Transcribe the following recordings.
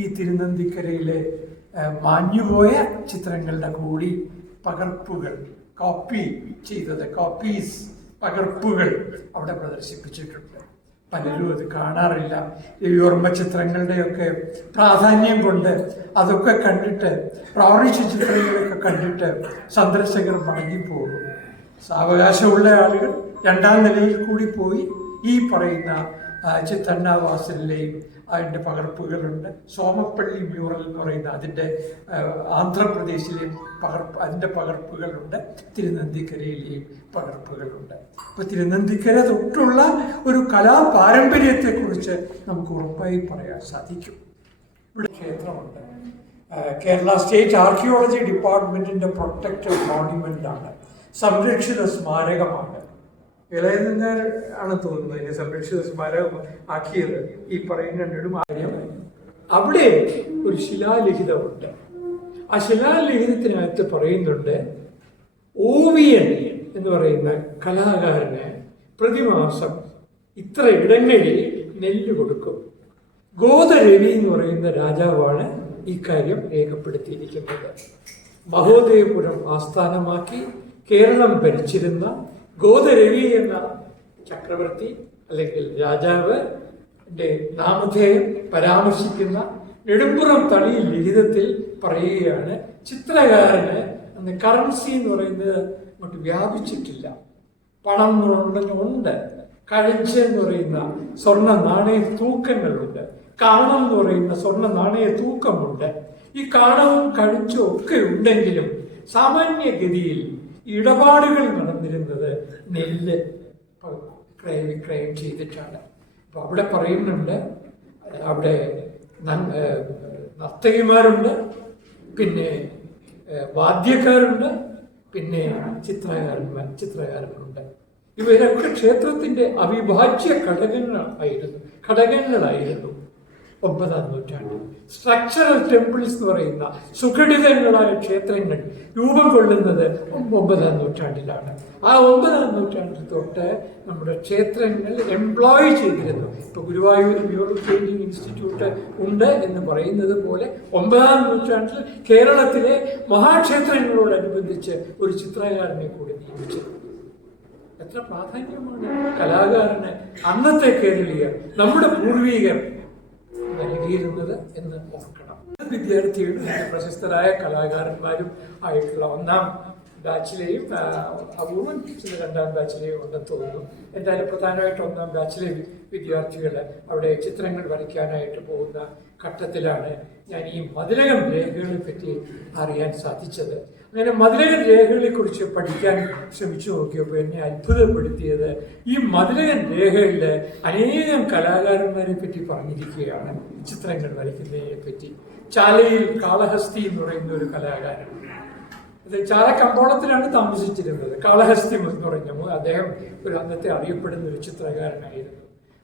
ഈ തിരുനന്ദിക്കരയിലെ മാഞ്ഞുപോയ ചിത്രങ്ങളുടെ കൂടി പകർപ്പുകൾ, പകർപ്പുകൾ അവിടെ പ്രദർശിപ്പിച്ചിട്ടുണ്ട്. പലരും അത് കാണാറില്ല. ഈ ഓർമ്മ ചിത്രങ്ങളുടെയൊക്കെ പ്രാധാന്യം കൊണ്ട് അതൊക്കെ കണ്ടിട്ട്, പ്രാദേശിക ചിത്രങ്ങളൊക്കെ കണ്ടിട്ട് സന്ദർശകർ മടങ്ങിപ്പോകും. സാവകാശമുള്ള ആളുകൾ രണ്ടാം നിലയിൽ കൂടി പോയി ഈ പറയുന്ന ചിത്തണ്ണാവാസലിലെയും അതിൻ്റെ പകർപ്പുകളുണ്ട്. സോമപ്പള്ളി മ്യൂറൽ എന്ന് പറയുന്ന അതിൻ്റെ ആന്ധ്രാപ്രദേശിലെയും അതിൻ്റെ പകർപ്പുകളുണ്ട്. തിരുനന്ദിക്കരയിലെയും പകർപ്പുകളുണ്ട്. ഇപ്പോൾ തിരുനന്ദിക്കര തൊട്ടുള്ള ഒരു കലാപാരമ്പര്യത്തെക്കുറിച്ച് നമുക്ക് ഉറപ്പായി പറയാൻ സാധിക്കും. ഇവിടെ ക്ഷേത്രമുണ്ട്. കേരള സ്റ്റേറ്റ് ആർക്കിയോളജി ഡിപ്പാർട്ട്മെൻറ്റിൻ്റെ പ്രൊട്ടക്റ്റഡ് മോണ്യുമെൻ്റാണ്, സംരക്ഷിത സ്മാരകമാണ്. ഇളയനങ്ങാർ ആണ് തോന്നുന്നത് ഇതിനെ സംരക്ഷിത സ്മാരകം ആക്കിയത്. ഈ പറയുന്ന നെടുമാര്യം അവിടെ ഒരു ശിലാലിഖിതമുണ്ട്. ആ ശിലാലിഖിതത്തിനകത്ത് പറയുന്നുണ്ട്, ഓവിയൻ എന്ന് പറയുന്ന കലാകാരന് പ്രതിമാസം ഇത്ര ഇടങ്ങളിൽ നെല്ല് കൊടുക്കും. ഗോദരവി എന്ന് പറയുന്ന രാജാവാണ് ഈ കാര്യം രേഖപ്പെടുത്തിയിരിക്കുന്നത്. മഹോദയപുരം ആസ്ഥാനമാക്കി കേരളം ഭരിച്ചിരുന്ന ഗോദരവി എന്ന ചക്രവർത്തി അല്ലെങ്കിൽ രാജാവ് നാമധേയം പരാമർശിക്കുന്ന നെടുമ്പുറം തളി ലിഖിതത്തിൽ പറയുകയാണ്, ചിത്രകാരന് അന്ന് കറൻസി എന്ന് പറയുന്നത് അങ്ങോട്ട് വ്യാപിച്ചിട്ടില്ല. പണം ഉണ്ട്, കഴഞ്ച് എന്ന് പറയുന്ന സ്വർണ്ണ നാണയ തൂക്കങ്ങളുണ്ട്, കാണം എന്ന് പറയുന്ന സ്വർണ്ണ നാണയ തൂക്കമുണ്ട്. ഈ കാണവും കഴഞ്ചും ഒക്കെ ഉണ്ടെങ്കിലും സാമാന്യഗതിയിൽ ഇടപാടുകൾ നടന്നിരുന്നത് നെല്ല് ക്രയവിക്രയം ചെയ്തിട്ടാണ്. അപ്പോൾ അവിടെ പറയുന്നുണ്ട്, അവിടെ നർത്തകിമാരുണ്ട്, പിന്നെ വാദ്യക്കാരുണ്ട്, പിന്നെ ചിത്രകാരനുണ്ട്. ഇവരൊക്കെ ക്ഷേത്രത്തിന്റെ അവിഭാജ്യ ഘടകങ്ങളായിരുന്നു 9-ാം നൂറ്റാണ്ടിൽ. സ്ട്രക്ചറൽ ടെമ്പിൾസ് എന്ന് പറയുന്ന സുഘടിതങ്ങളായ ക്ഷേത്രങ്ങൾ രൂപം കൊള്ളുന്നത് 9-ാം നൂറ്റാണ്ടിലാണ്. ആ 9-ാം നൂറ്റാണ്ടിൽ തൊട്ട് നമ്മുടെ ക്ഷേത്രങ്ങൾ എംപ്ലോയ് ചെയ്തിരുന്നു. ഇപ്പൊ ഗുരുവായൂർ മ്യൂറൽ പെയിന്റിംഗ് ഇൻസ്റ്റിറ്റ്യൂട്ട് ഉണ്ട് എന്ന് പറയുന്നത് പോലെ 9-ാം നൂറ്റാണ്ടിൽ കേരളത്തിലെ മഹാക്ഷേത്രങ്ങളോടനുബന്ധിച്ച് ഒരു ചിത്രകാരനെ കൂടി നിയമിച്ചു. എത്ര പ്രാധാന്യമാണ് കലാകാരന് അന്നത്തെ കേരളീയർ, നമ്മുടെ പൂർവീകർ നൽകിയിരുന്നത് എന്ന് ഓർക്കണം. വിദ്യാർത്ഥികളും പ്രശസ്തരായ കലാകാരന്മാരും ആയിട്ടുള്ള 1-ാം ബാച്ചിലെയും അപൂർവം ചില 2-ാം ബാച്ചിലെയും ഉണ്ടെന്ന് തോന്നുന്നു. എന്തായാലും പ്രധാനമായിട്ട് 1-ാം ബാച്ചിലെ വിദ്യാർത്ഥികൾ അവിടെ ചിത്രങ്ങൾ വരയ്ക്കാനായിട്ട് പോകുന്ന ഘട്ടത്തിലാണ് ഞാൻ ഈ മതിലകം രേഖകളെ പറ്റി അറിയാൻ സാധിച്ചത്. അങ്ങനെ മതിലകൻ രേഖകളെ കുറിച്ച് പഠിക്കാൻ ശ്രമിച്ചു നോക്കിയപ്പോൾ എന്നെ അത്ഭുതപ്പെടുത്തിയത് ഈ മതിലകൻ രേഖകളിൽ അനേകം കലാകാരന്മാരെ പറ്റി പറഞ്ഞിരിക്കുകയാണ്. ചിത്രങ്ങൾ വരയ്ക്കുന്നതിനെ പറ്റി ചാലയിൽ കാളഹസ്തി എന്ന് പറയുന്ന ഒരു കലാകാരൻ, അത് ചാല കമ്പോളത്തിലാണ് താമസിച്ചിരുന്നത്. കാളഹസ്തി എന്ന് പറഞ്ഞപ്പോൾ അദ്ദേഹം ഒരു അന്നത്തെ അറിയപ്പെടുന്ന ഒരു ചിത്രകാരനായിരുന്നു.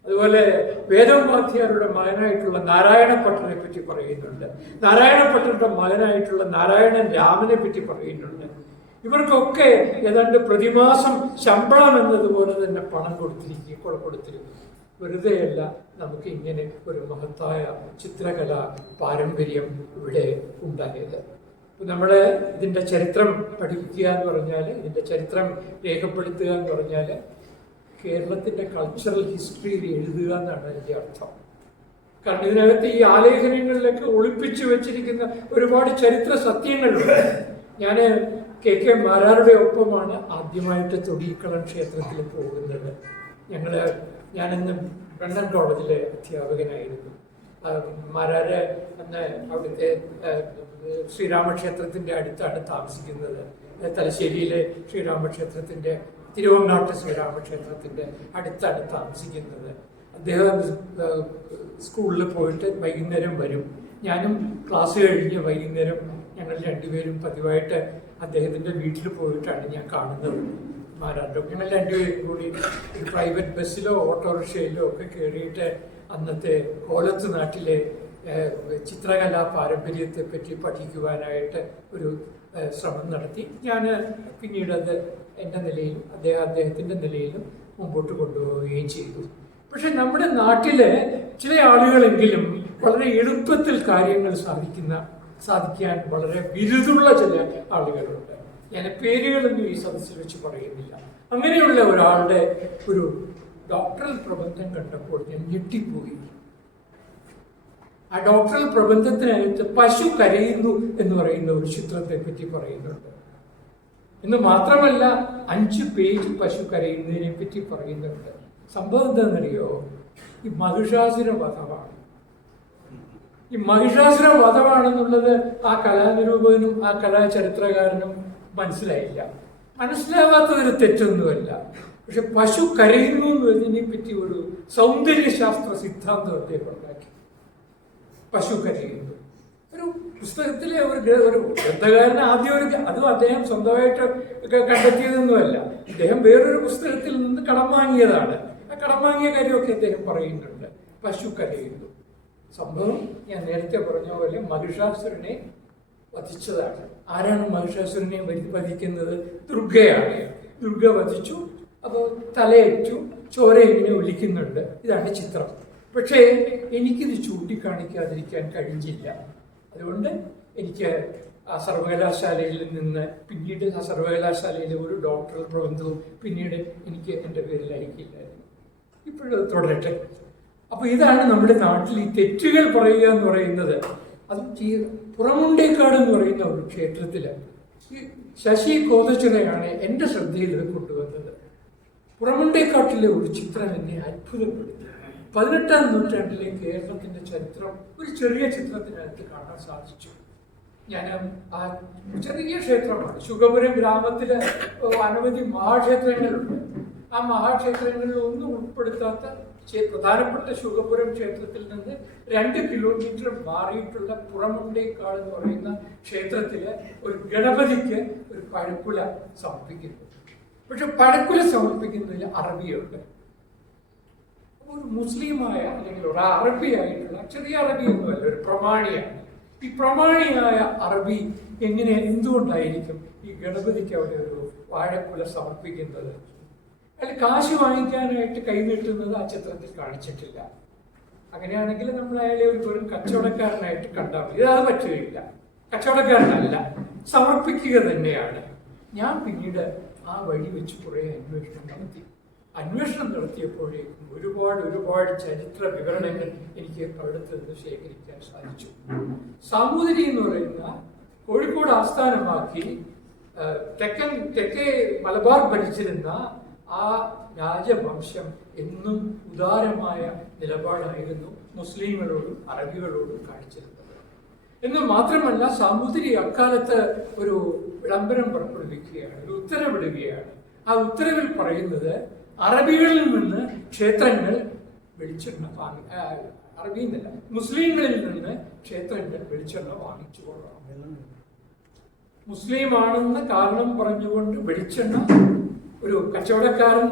അതുപോലെ വേദോപാധ്യായരുടെ മകനായിട്ടുള്ള നാരായണഭട്ടനെ പറ്റി പറയുന്നുണ്ട്. നാരായണഭട്ടന്റെ മകനായിട്ടുള്ള നാരായണൻ രാമനെ പറ്റി പറയുന്നുണ്ട്. ഇവർക്കൊക്കെ ഏതാണ്ട് പ്രതിമാസം ശമ്പളം എന്നതുപോലെ തന്നെ പണം കൊടുത്തിരുന്നു. വെറുതെയല്ല നമുക്ക് ഇങ്ങനെ ഒരു മഹത്തായ ചിത്രകലാ പാരമ്പര്യം ഇവിടെ ഉണ്ടായത്. നമ്മൾ ഇതിൻ്റെ ചരിത്രം പഠിക്കുക എന്ന് പറഞ്ഞാൽ, ഇതിൻ്റെ ചരിത്രം രേഖപ്പെടുത്തുക എന്ന് പറഞ്ഞാൽ കേരളത്തിൻ്റെ കൾച്ചറൽ ഹിസ്റ്ററിയിൽ എഴുതുക എന്നാണ് അതിൻ്റെ അർത്ഥം. കാരണം ഇതിനകത്ത് ഈ ആലേഖനങ്ങളിലൊക്കെ ഒളിപ്പിച്ചു വെച്ചിരിക്കുന്ന ഒരുപാട് ചരിത്ര സത്യങ്ങളുണ്ട്. ഞാൻ കെ മാരാരുടെ ഒപ്പമാണ് ആദ്യമായിട്ട് തൊടിയിക്കളം ക്ഷേത്രത്തിൽ പോകുന്നത്. ഞാനിന്ന് ബ്രണ്ണൻ കോളേജിലെ അധ്യാപകനായിരുന്നു. മാരാര് അന്ന് അവിടുത്തെ ശ്രീരാമക്ഷേത്രത്തിൻ്റെ അടുത്താണ് താമസിക്കുന്നത്. തലശ്ശേരിയിലെ ശ്രീരാമക്ഷേത്രത്തിൻ്റെ, തിരുവങ്ങാട്ട് ശ്രീരാമക്ഷേത്രത്തിൻ്റെ അടുത്താണ് താമസിക്കുന്നത്. അദ്ദേഹം സ്കൂളിൽ പോയിട്ട് വൈകുന്നേരം വരും. ഞാനും ക്ലാസ് കഴിഞ്ഞ് വൈകുന്നേരം ഞങ്ങൾ രണ്ടുപേരും പതിവായിട്ട് അദ്ദേഹത്തിൻ്റെ വീട്ടിൽ പോയിട്ടാണ് ഞാൻ കാണുന്നത്. ഞങ്ങൾ രണ്ടുപേരും കൂടി ഒരു പ്രൈവറ്റ് ബസ്സിലോ ഓട്ടോറിക്ഷയിലോ ഒക്കെ കയറിയിട്ട് അന്നത്തെ കോലത്ത് നാട്ടിലെ ചിത്രകലാ പാരമ്പര്യത്തെ പറ്റി പഠിക്കുവാനായിട്ട് ഒരു ശ്രമം നടത്തി. ഞാൻ പിന്നീട് അത് എൻ്റെ നിലയിലും അദ്ദേഹത്തിൻ്റെ നിലയിലും മുമ്പോട്ട് കൊണ്ടുപോവുകയും ചെയ്തു. പക്ഷെ നമ്മുടെ നാട്ടിലെ ചില ആളുകളെങ്കിലും വളരെ എളുപ്പത്തിൽ കാര്യങ്ങൾ സാധിക്കാൻ വളരെ ബിരുദുള്ള ചില ആളുകളുണ്ട്. ഞാൻ പേരുകളൊന്നും ഈ സദസ്സിൽ വെച്ച് പറയുന്നില്ല. അങ്ങനെയുള്ള ഒരാളുടെ ഒരു ഡോക്ടറൽ പ്രബന്ധം കണ്ടപ്പോൾ ഞാൻ ഞെട്ടിപ്പോയി. ആ ഡോക്ടറൽ പ്രബന്ധത്തിനകത്ത് പശു കരയുന്നു എന്ന് പറയുന്ന ഒരു ചിത്രത്തെ പറ്റി പറയുന്നുണ്ട്. എന്ന് മാത്രമല്ല 5 പേജ് പശു കരയുന്നതിനെ പറ്റി പറയുന്നുണ്ട്. സംഭവം എന്താണെന്നറിയോ? ഈ മഹിഷാസുര വധമാണ്. ഈ മഹിഷാസുര വധമാണെന്നുള്ളത് ആ കലാനിരൂപകനും ആ കലാചരിത്രകാരനും മനസ്സിലായില്ല. മനസ്സിലാവാത്തതൊരു തെറ്റൊന്നുമല്ല. പക്ഷെ പശു കരയുന്നു എന്നതിനെ പറ്റി ഒരു സൗന്ദര്യശാസ്ത്ര സിദ്ധാന്തം അദ്ദേഹം ഉണ്ടാക്കി. പശു കരയുന്നു ഒരു പുസ്തകത്തിലെ ഒരു ഗ്രന്ഥകാരൻ ആദ്യം അതും അദ്ദേഹം സ്വന്തമായിട്ട് കണ്ടെത്തിയതൊന്നുമല്ല. അദ്ദേഹം വേറൊരു പുസ്തകത്തിൽ നിന്ന് കടം വാങ്ങിയതാണ്. ആ കടം വാങ്ങിയ കാര്യമൊക്കെ അദ്ദേഹം പറയുന്നുണ്ട്. പശു കരയുന്നു. സംഭവം ഞാൻ നേരത്തെ പറഞ്ഞ പോലെ മഹിഷാസുരനെ വധിച്ചതാണ്. ആരാണ് മഹിഷാസുരനെ വധിക്കുന്നത്? ദുർഗയാണ്. ദുർഗ വധിച്ചു. അപ്പോൾ തലയേറ്റു, ചോര ഇങ്ങനെ ഒലിക്കുന്നുണ്ട്. ഇതാണ് ചിത്രം. പക്ഷേ എനിക്കിത് ചൂണ്ടിക്കാണിക്കാതിരിക്കാൻ കഴിഞ്ഞില്ല. അതുകൊണ്ട് എനിക്ക് ആ സർവകലാശാലയിൽ നിന്ന് പിന്നീട് ആ സർവകലാശാലയിലെ ഒരു ഡോക്ടറൽ പ്രബന്ധവും പിന്നീട് എനിക്ക് എൻ്റെ പേരിൽ അയക്കില്ലായിരുന്നു. ഇപ്പോഴത് തുടരട്ടെ. അപ്പൊ ഇതാണ് നമ്മുടെ നാട്ടിൽ ഈ തെറ്റുകൾ പറയുക എന്ന് പറയുന്നത്. അത് പുറമുണ്ടേക്കാട് എന്ന് പറയുന്ന ഒരു ക്ഷേത്രത്തില് ഈ ശശി കോതച്ചിറയാണ് എൻ്റെ ശ്രദ്ധയിൽ ഇത് കൊണ്ടുവന്നത്. പുറമുണ്ടേക്കാട്ടിലെ ഒരു ചിത്രം എന്നെ അത്ഭുതപ്പെടുത്തി. 18ാം നൂറ്റാണ്ടിലെ കേരളത്തിന്റെ ചരിത്രം ഒരു ചെറിയ ചിത്രത്തിനകത്ത് കാണാൻ സാധിച്ചു. ഞാൻ ആ ചെറിയ ക്ഷേത്രമാണ്. ശുഗപുരം ഗ്രാമത്തില് അനവധി മഹാക്ഷേത്രങ്ങളുണ്ട്. ആ മഹാക്ഷേത്രങ്ങളിൽ ഒന്നും ഉൾപ്പെടുത്താത്ത പ്രധാനപ്പെട്ട ശുഗപുരം ക്ഷേത്രത്തിൽ നിന്ന് 2 കിലോമീറ്റർ മാറിയിട്ടുള്ള പുറമുണ്ടേക്കാട് എന്ന് പറയുന്ന ക്ഷേത്രത്തില് ഒരു ഗണപതിക്ക് ഒരു പഴക്കുല സമർപ്പിക്കുന്നു. പക്ഷെ പഴക്കുല സമർപ്പിക്കുന്നതിൽ അറബിയുണ്ട്. ഒരു മുസ്ലിമായ അല്ലെങ്കിൽ ഒരു അറബിയായിട്ടുള്ള, ചെറിയ അറബിയൊന്നുമല്ല, ഒരു പ്രമാണിയാണ്. ഈ പ്രമാണിയായ അറബി എന്തുകൊണ്ടായിരിക്കും ഈ ഗണപതിക്ക് അവിടെ ഒരു വാഴക്കുല സമർപ്പിക്കുന്നത്? അയാൾ കാശ് വാങ്ങിക്കാനായിട്ട് കൈനീട്ടുന്നത് ആ ചിത്രത്തിൽ കാണിച്ചിട്ടില്ല. അങ്ങനെയാണെങ്കിൽ നമ്മൾ അയാളെ ഒരു വെറും കച്ചവടക്കാരനായിട്ട് കണ്ടാൽ മതി. അത് പറ്റുകയില്ല. കച്ചവടക്കാരനല്ല, സമർപ്പിക്കുക തന്നെയാണ്. ഞാൻ പിന്നീട് ആ വഴി വെച്ച് കുറേ അന്വേഷണം നടത്തിയപ്പോഴേക്കും ഒരുപാട് ചരിത്ര വിവരണങ്ങൾ എനിക്ക് അവിടുത്തെ നിന്ന് ശേഖരിക്കാൻ സാധിച്ചു. സാമൂതിരി എന്ന് പറയുന്ന കോഴിക്കോട് ആസ്ഥാനമാക്കി തെക്കേ മലബാർ ഭരിച്ചിരുന്ന ആ രാജവംശം എന്നും ഉദാരമായ നിലപാടായിരുന്നു മുസ്ലിങ്ങളോടും അറബികളോടും കാണിച്ചിരുന്നത്. എന്ന് മാത്രമല്ല, സാമൂതിരി അക്കാലത്ത് ഒരു വിളംബരം പുറപ്പെടുവിക്കുകയാണ്, ഒരു ഉത്തരവിടുകയാണ്. ആ ഉത്തരവിൽ പറയുന്നത് അറബികളിൽ നിന്ന് ക്ഷേത്രങ്ങൾ വെളിച്ചെണ്ണ അറബിന്നല്ല, മുസ്ലിങ്ങളിൽ നിന്ന് ക്ഷേത്രങ്ങൾ വെളിച്ചെണ്ണ വാങ്ങിച്ചു കൊള്ളണം. മുസ്ലിം ആണെന്ന് കാരണം പറഞ്ഞുകൊണ്ട് വെളിച്ചെണ്ണ ഒരു കച്ചവടക്കാരൻ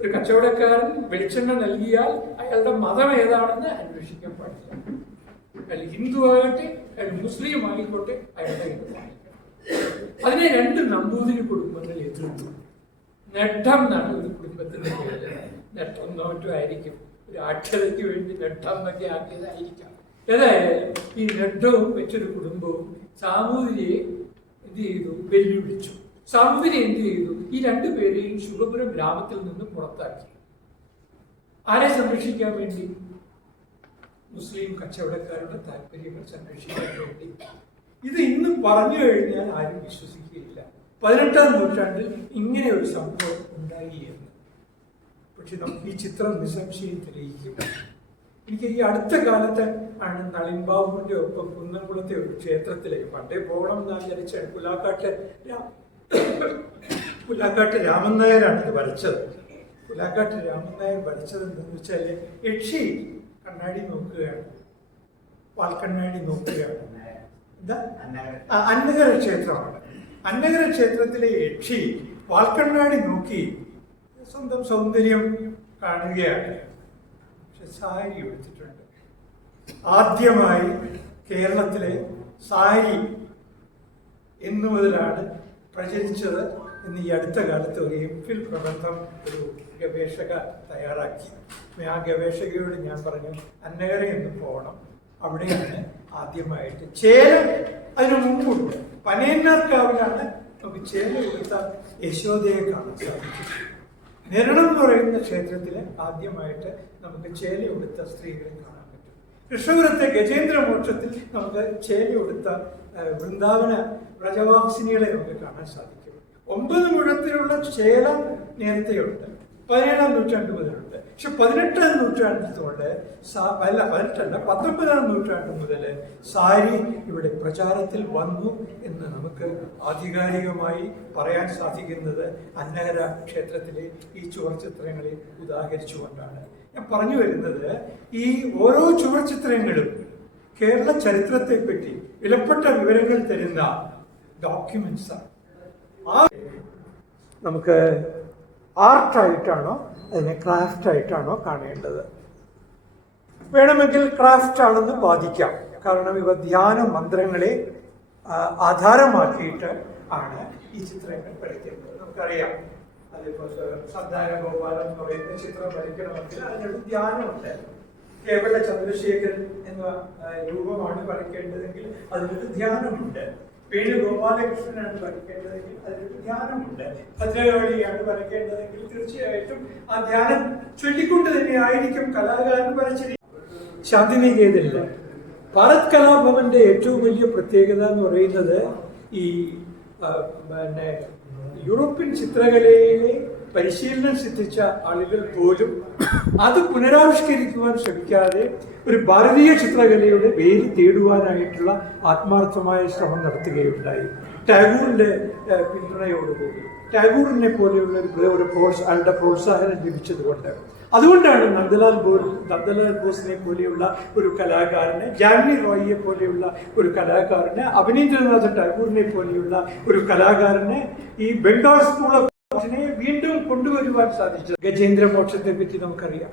ഒരു കച്ചവടക്കാരൻ വെളിച്ചെണ്ണ നൽകിയാൽ അയാളുടെ മതം ഏതാണെന്ന് അന്വേഷിക്കാൻ പാടില്ല. അയാൾ ഹിന്ദു ആകട്ടെ, അയാൾ മുസ്ലിം ആയിക്കോട്ടെ, അയാളുടെ ഇത് വാങ്ങിക്കണം. അതിനെ 2 നമ്പൂതിരി കുടുംബങ്ങൾ എതിർത്തു. നെട്ടം എന്നാണ് ഒരു കുടുംബത്തിന്റെ പേര്. നെട്ടം നോറ്റും ആയിരിക്കും, ഒരു ആക്ഷരയ്ക്ക് വേണ്ടി നെട്ടം എന്നൊക്കെ ആക്കിയതായിരിക്കാം. ഏതായാലും ഈ നെട്ടവും വെച്ചൊരു കുടുംബവും സാമൂതിരിയെ എന്ത് ചെയ്തു? വെല്ലുവിളിച്ചു. സാമൂതിരി എന്ത് ചെയ്തു? ഈ 2 പേരെയും ശുഗപുരം ഗ്രാമത്തിൽ നിന്ന് പുറത്താക്കി. ആരെ സംരക്ഷിക്കാൻ വേണ്ടി? മുസ്ലിം കച്ചവടക്കാരുടെ താല്പര്യങ്ങൾ സംരക്ഷിക്കാൻ വേണ്ടി. ഇത് ഇന്ന് പറഞ്ഞു കഴിഞ്ഞാൽ ആരും വിശ്വസിക്കുകയില്ല. 18ാം നൂറ്റാണ്ടിൽ ഇങ്ങനെ ഒരു സംഭവം ഉണ്ടായി എന്ന്. പക്ഷെ നമുക്ക് ഈ ചിത്രം നിസ്സംശയം തെളിയിക്കും. എനിക്ക് ഈ അടുത്ത കാലത്ത് ആണ് നളിൻബാബുവിന്റെ ഒപ്പം കുന്നംകുളത്തെ ഒരു ക്ഷേത്രത്തിലേക്ക് പണ്ടേ പോകണം എന്നാണ് വിചാരിച്ചാണ്. പുലാക്കാട്ട് രാമൻ നായരാണ് ഇത് വരച്ചത്. പുലാക്കാട്ട് രാമൻ നായർ വരച്ചത് എന്താണെന്ന് വെച്ചാല് യക്ഷി കണ്ണാടി നോക്കുകയാണ്, പാൽക്കണ്ണാടി നോക്കുകയാണ്. എന്താ? അന്നഗര ക്ഷേത്രമാണ്. അന്നഗര ക്ഷേത്രത്തിലെ യക്ഷി പാൽക്കണ്ണാടി നോക്കി സ്വന്തം സൗന്ദര്യം കാണുകയാണ്. പക്ഷെ സാരി എടുത്തിട്ടുണ്ട്. ആദ്യമായി കേരളത്തിലെ സാരി എന്നു മുതലാണ് പ്രചരിച്ചത് എന്ന് ഈ അടുത്ത കാലത്ത് ഒരു എംഫിൽ പ്രബന്ധം ഒരു ഗവേഷക തയ്യാറാക്കി. ആ ഗവേഷകയോട് ഞാൻ പറഞ്ഞു, അന്നേറെ ഒന്ന് പോകണം, അവിടെയാണ് ആദ്യമായിട്ട് ചേലം. അതിനു മുമ്പുണ്ട് പനയന്നാർക്കാവിലാണ് നമുക്ക് ചേല കൊടുത്ത യശോദയെ കാണാൻ സാധിക്കും. നിരണം എന്ന് പറയുന്ന ക്ഷേത്രത്തിൽ ആദ്യമായിട്ട് നമുക്ക് ചേല കൊടുത്ത സ്ത്രീകളെ കാണാൻ പറ്റും. കൃഷ്ണപുരത്തെ ഗജേന്ദ്ര മോക്ഷത്തിൽ നമുക്ക് ചേല കൊടുത്ത വൃന്ദാവന വ്രജവാസിനികളെ നമുക്ക് കാണാൻ സാധിക്കും. 9 മുഴത്തിലുള്ള ചേലം നേരത്തെയുണ്ട്, 17-ാം നൂറ്റാണ്ട് മുതലുണ്ട്. പക്ഷെ 18-ാം നൂറ്റാണ്ടിൽ തൊട്ട് 19-ാം നൂറ്റാണ്ട് മുതൽ സാരി ഇവിടെ പ്രചാരത്തിൽ വന്നു എന്ന് നമുക്ക് ആധികാരികമായി പറയാൻ സാധിക്കുന്നത് അന്നഹര ക്ഷേത്രത്തിലെ ഈ ചുവർച്ചിത്രങ്ങളെ ഉദാഹരിച്ചുകൊണ്ടാണ്. ഞാൻ പറഞ്ഞു വരുന്നത്, ഈ ഓരോ ചുവർച്ചിത്രങ്ങളും കേരള ചരിത്രത്തെപ്പറ്റി വിലപ്പെട്ട വിവരങ്ങൾ തരുന്ന ഡോക്യുമെന്റ്സാണ്. നമുക്ക് ആർട്ടായിട്ടാണോ അതിനെ ക്രാഫ്റ്റ് ആയിട്ടാണോ കാണേണ്ടത്? വേണമെങ്കിൽ ക്രാഫ്റ്റ് ആണെന്ന് വാദിക്കാം. കാരണം ഇവ ധ്യാന മന്ത്രങ്ങളെ ആധാരമാക്കിയിട്ട് ആണ് ഈ ചിത്രങ്ങൾ വരയ്ക്കുന്നത്. നമുക്കറിയാം, അതിപ്പോൾ സന്താന ഗോപാലം എന്ന് പറയുന്ന ചിത്രം വരയ്ക്കണമെങ്കിൽ അതിനൊരു ധ്യാനമുണ്ട്. കേവല ചന്ദ്രശേഖരൻ എന്ന രൂപമാണ് വരയ്ക്കേണ്ടതെങ്കിൽ അതിനൊരു ധ്യാനമുണ്ട്. വേണുഗോപാലകൃഷ്ണനാണ് വരയ്ക്കേണ്ടതെങ്കിൽ അതിനൊരു ധ്യാനമുണ്ട്. ഭദ്രകാളിയാണ് വരയ്ക്കേണ്ടതെങ്കിൽ തീർച്ചയായിട്ടും ആ ധ്യാനം ചൊല്ലിക്കൊണ്ട് തന്നെ ആയിരിക്കും കലാകാരൻ വരച്ചിരിക്കുന്നത്. ശാന്തിനികേതനില്ല ഭാരത് കലാഭവന്റെ ഏറ്റവും വലിയ പ്രത്യേകത എന്ന് പറയുന്നത് ഈ പിന്നെ യൂറോപ്യൻ ചിത്രകലയിലെ പരിശീലനം സിദ്ധിച്ച ആളുകൾ പോലും അത് പുനരാവിഷ്കരിക്കുവാൻ ശ്രമിക്കാതെ ഒരു ഭാരതീയ ചിത്രകലയുടെ വേര് തേടുവാനായിട്ടുള്ള ആത്മാർത്ഥമായ ശ്രമം നടത്തുകയുണ്ടായി. ടാഗോറിന്റെ പിന്തുണയോടുകൂടി, ടാഗോറിനെ പോലെയുള്ള അയാളുടെ പ്രോത്സാഹനം ലഭിച്ചതുകൊണ്ട്. അതുകൊണ്ടാണ് നന്ദലാൽ ബോസിനെ പോലെയുള്ള ഒരു കലാകാരന്, ജാമിനി റോയിയെ പോലെയുള്ള ഒരു കലാകാരന്, അവനീന്ദ്രനാഥ ടാഗോറിനെ പോലെയുള്ള ഒരു കലാകാരന് ഈ ബംഗാൾ സ്കൂൾ ഓഫ് വീണ്ടും കൊണ്ടുവരുവാൻ സാധിച്ചത്. ഗജേന്ദ്രമോക്ഷത്തെ പറ്റി നമുക്കറിയാം.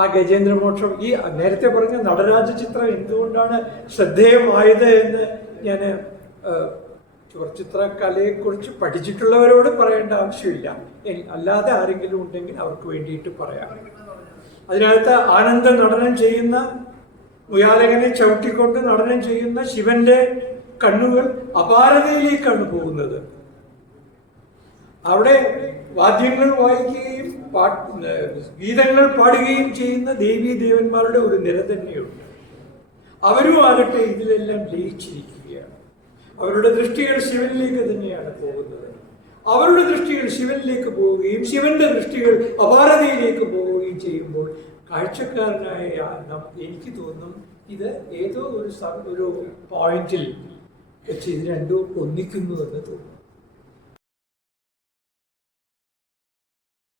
ആ ഗജേന്ദ്രമോക്ഷം, ഈ നേരത്തെ പറഞ്ഞ നടരാജ ചിത്രം എന്തുകൊണ്ടാണ് ശ്രദ്ധേയമായത് എന്ന് ഞാൻ ചുവർച്ചിത്രകലയെക്കുറിച്ച് പഠിച്ചിട്ടുള്ളവരോട് പറയേണ്ട ആവശ്യമില്ല. അല്ലാതെ ആരെങ്കിലും ഉണ്ടെങ്കിൽ അവർക്ക് വേണ്ടിയിട്ട് പറയാം. അതിനകത്ത് ആനന്ദ നടനം ചെയ്യുന്ന, മുയാലകനെ ചവിട്ടിക്കൊണ്ട് നടനം ചെയ്യുന്ന ശിവന്റെ കണ്ണുകൾ അപാരതയിലേക്കാണ് പോകുന്നത്. അവിടെ വാദ്യങ്ങൾ വായിക്കുകയും ഗീതങ്ങൾ പാടുകയും ചെയ്യുന്ന ദേവീ ദേവന്മാരുടെ ഒരു നിര തന്നെയുണ്ട്. അവരും ആകട്ടെ ഇതിലെല്ലാം ലയിച്ചിരിക്കുകയാണ്. അവരുടെ ദൃഷ്ടികൾ ശിവനിലേക്ക് തന്നെയാണ് പോകുന്നത്. അവരുടെ ദൃഷ്ടികൾ ശിവനിലേക്ക് പോവുകയും ശിവന്റെ ദൃഷ്ടികൾ അപാരതയിലേക്ക് പോവുകയും ചെയ്യുമ്പോൾ കാഴ്ചക്കാരനായ എനിക്ക് തോന്നും ഇത് ഏതോ ഒരു പോയിന്റിൽ വെച്ച് ഇത് രണ്ടും ഒന്നിക്കുന്നു എന്ന് തോന്നുന്നു.